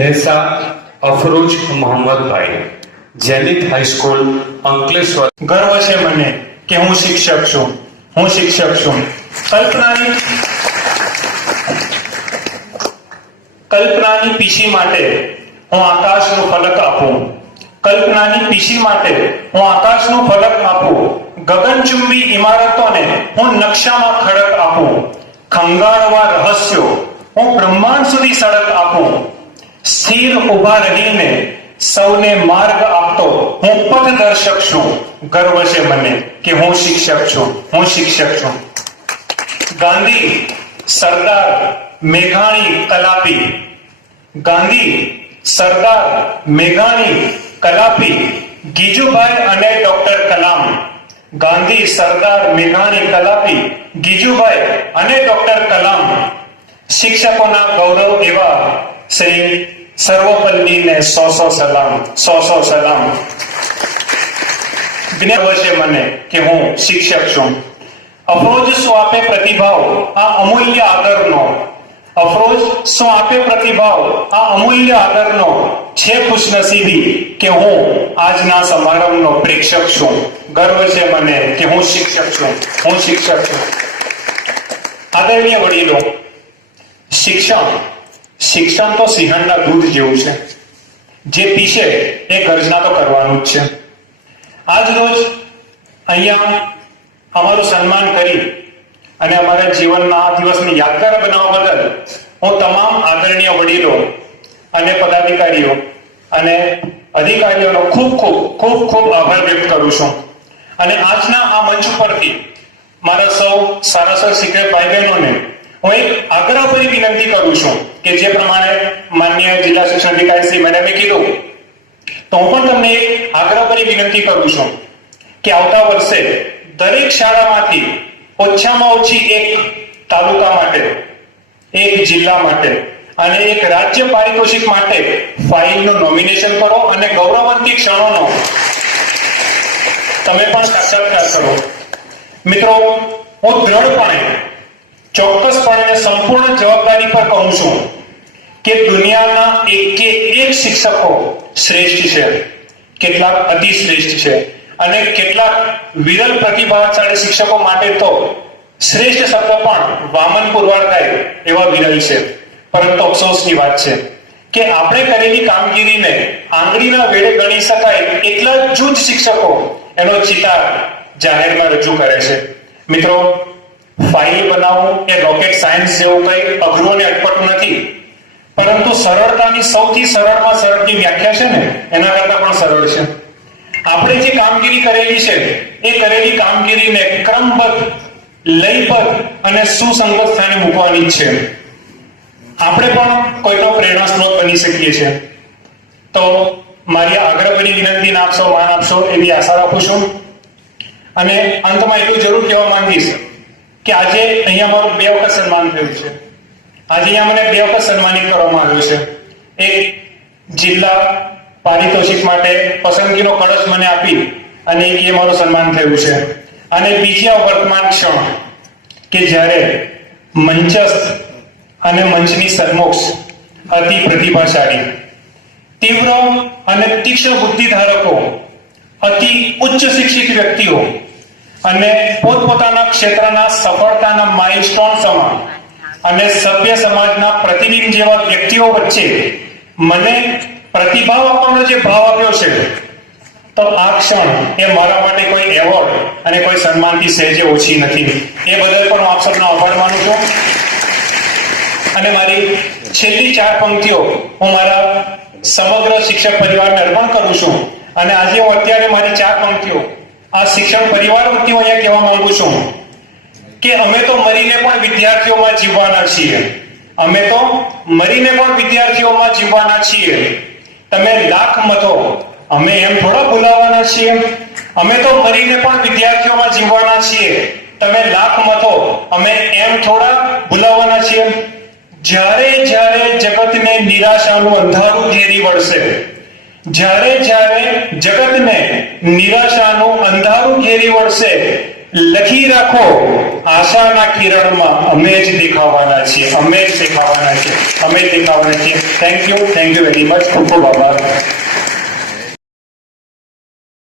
રહેસા Afroz મોહમ્મદભાઈ, જેનિત high school, Ankleshwar. ગર્વ છે મને કે હું શિક્ષક છું. હું શિક્ષક છું. કલ્પનાની કલ્પનાની પીસી માટે હું આકાશનો ફલક આપું. કલ્પનાની પીસી માટે હું આકાશનું ફલક આપું. ગગનચુંબી ઇમારતોને હું નકશામાં ખડક આપું. ખંગાળવા રહસ્યો હું બ્રહ્માંડ સુધી સડક આપું. સ્થિર ઊભા રહીને સૌને માર્ગ આપતો હું પથદર્શક છું. ગર્વ છે મને કે હું શિક્ષક છું. હું શિક્ષક છું. ગાંધી, સરદાર મેઘાણી કલાપી. ગાંધી, સરદાર મેઘાણી કલાપી. ગીજુભાઈ અને ડોક્ટર કલામ. ગાંધી, સરદાર મેઘાણી કલાપી. ગીજુભાઈ અને ડોક્ટર કલામ. શિક્ષકોના ગૌરવ એવા શ્રી સર્વપલ્લીને સો સો સલામ, સો સો સલામ. જ્ઞાન છે મને કે હું શિક્ષક છું. અફરોજ શું આપે પ્રતિભાવ, આ અમૂલ્ય આદરનો. અફરોજ શું આપે પ્રતિભાવ, આ અમૂલ્ય આદરનો. છે ખુશનસીબી કે હું આજના સમારંભનો પ્રેક્ષક છું. ગર્વ છે મને કે હું શિક્ષક છું. હું શિક્ષક છું. આદરણીય વડીલો, શિક્ષણ શિક્ષણ તો સિંહણના દૂધ જેવું છે. જે પીશે એ ગર્જના તો કરવાનું જ છે. આજ રોજ અહીંયા અમારું સન્માન કરી અને અમારા જીવનના આ દિવસને યાદગાર બનાવવા બદલ હું તમામ આદરણીય વડીલો અને પદાધિકારીઓ અને અધિકારીઓનો ખૂબ ખૂબ ખૂબ ખૂબ આભાર વ્યક્ત કરું છું. અને આજના આ મંચ પરથી મારા સૌ સારાસર શિક્ષક ભાઈ બહેનોને હું એક આગ્રહભરી વિનંતી કરું છું કે જે પ્રમાણે માન્ય જિલ્લા શિક્ષણ અધિકારી શ્રી મેડમે કીધું, તો હું પણ તમને એક આગ્રહભરી વિનંતી કરું છું કે આવતા વર્ષે દરેક શાળામાંથી ઓછામાં ઓછી એક તાલુકા માટે, એક જિલ્લા માટે અને એક રાજ્ય પારિતોષિક માટે ફાઇલનું નોમિનેશન કરો અને ગૌરવાન્વિત ક્ષણોનો તમે પણ સાક્ષાત્કાર કરો. મિત્રો, હું દ્રઢપણે ચોક્કસપણે સંપૂર્ણ જવાબદારી પર કહું છું કે દુનિયાના એકે એક શિક્ષકો શ્રેષ્ઠ છે. કેટલાક અતિ શ્રેષ્ઠ છે અને કેટલાક વિરલ પ્રતિભાશાળી શિક્ષકો માટે તો શ્રેષ્ઠ શબ્દ પણ વામન પુરવાર થાય એવા વિરલ છે. પરંતુ અફસોસની વાત છે કે આપણે કરેલી કામગીરીને આંગળીના વેળે ગણી શકાય એટલા જૂથ શિક્ષકો એનો ચિતાર જાહેરમાં રજૂ કરે છે. મિત્રો ફાઇલ બનાવવું એ રોકેટ સાયન્સ જેવું કંઈ અઘરું અને અટપટું નથી. પરંતુ સરળતાની સૌથી સરળમાં સરળની વ્યાખ્યા છે ને, એના કરતા પણ સરળ છે. આપણે જે કામગીરી કરેલી છે, એ કરેલી કામગીરીને ક્રમબદ્ધ, લયબદ્ધ અને સુસંગત સ્થાને મૂકવાની છે. આપણે પણ કોઈનો પ્રેરણા સ્ત્રોત બની શકીએ છીએ. તો મારી આગ્રહભરી વિનંતીને આપશો, માન આપશો એવી આશા રાખું છું. અને અંતમાં એટલું જરૂર કહેવા માંગીશ. કે આજે અહીંયા મારું બે વખત સન્માન થયું છે. આજે અહીંયા મને બે વખત સન્માનિત કરવામાં આવ્યો છે. એક જિલ્લા પારિતોષિક માટે પસંદગીનો કળશ મને આપી અને એ મારું સન્માન થયું છે. અને બીજા વર્તમાન ક્ષણ કે જ્યારે મંચસ્થ અને મંચની સન્મુખ અતિ પ્રતિભાશાળી, તીવ્ર અને તીક્ષ્ણ બુદ્ધિ ધારકો અતિ ઉચ્ચ શિક્ષિત વ્યક્તિઓ અને પોતપોતાના ક્ષેત્રના સફળતાના માઇલસ્ટોન સમાન અને સભ્ય સમાજના પ્રતિબિંબ જેવા વ્યક્તિઓ વચ્ચે મને પ્રતિભાવ આપવાનો જે ભાવ આપ્યો છે, તો આ ક્ષણ એ મારા માટે કોઈ એવોર્ડ અને કોઈ સન્માનથી સહેજે ઓછી નથી. એ બદલ પણ હું આપ સૌનો આભાર માનું છું. અને મારી છેલ્લી ચાર પંક્તિઓ હું મારા સમગ્ર શિક્ષક પરિવારને અર્પણ કરું છું. અને આજે હું અત્યારે મારી ચાર પંક્તિઓ આ શિક્ષણ પરિવાર વતી હું અહીંયા કહેવા માંગુ છું કે અમે તો મરીને પણ વિદ્યાર્થીઓમાં જીવવાના છીએ. અમે તો મરીને પણ વિદ્યાર્થીઓમાં જીવવાના છીએ. તમે લાખ મતો, અમે એમ થોડા બોલાવવાના છીએ. અમે તો મરીને પણ વિદ્યાર્થીઓમાં જીવવાના છીએ. તમે લાખ મતો, અમે એમ થોડા ભૂલાવાના છીએ. જ્યારે જ્યારે જગતને નિરાશાનું અંધારું ઘેરી વળશે જ્યારે જ્યારે જગતને નિરાશાનું અંધારું ઘેરી વળશે, લખી રાખો, આશાના કિરણમાં અમે જ દેખાવાના છીએ, અમે જ દેખાવાના છીએ, અમે જ દેખાવાના છીએ. Thank you thank you very much ખૂબ ખૂબ આભાર.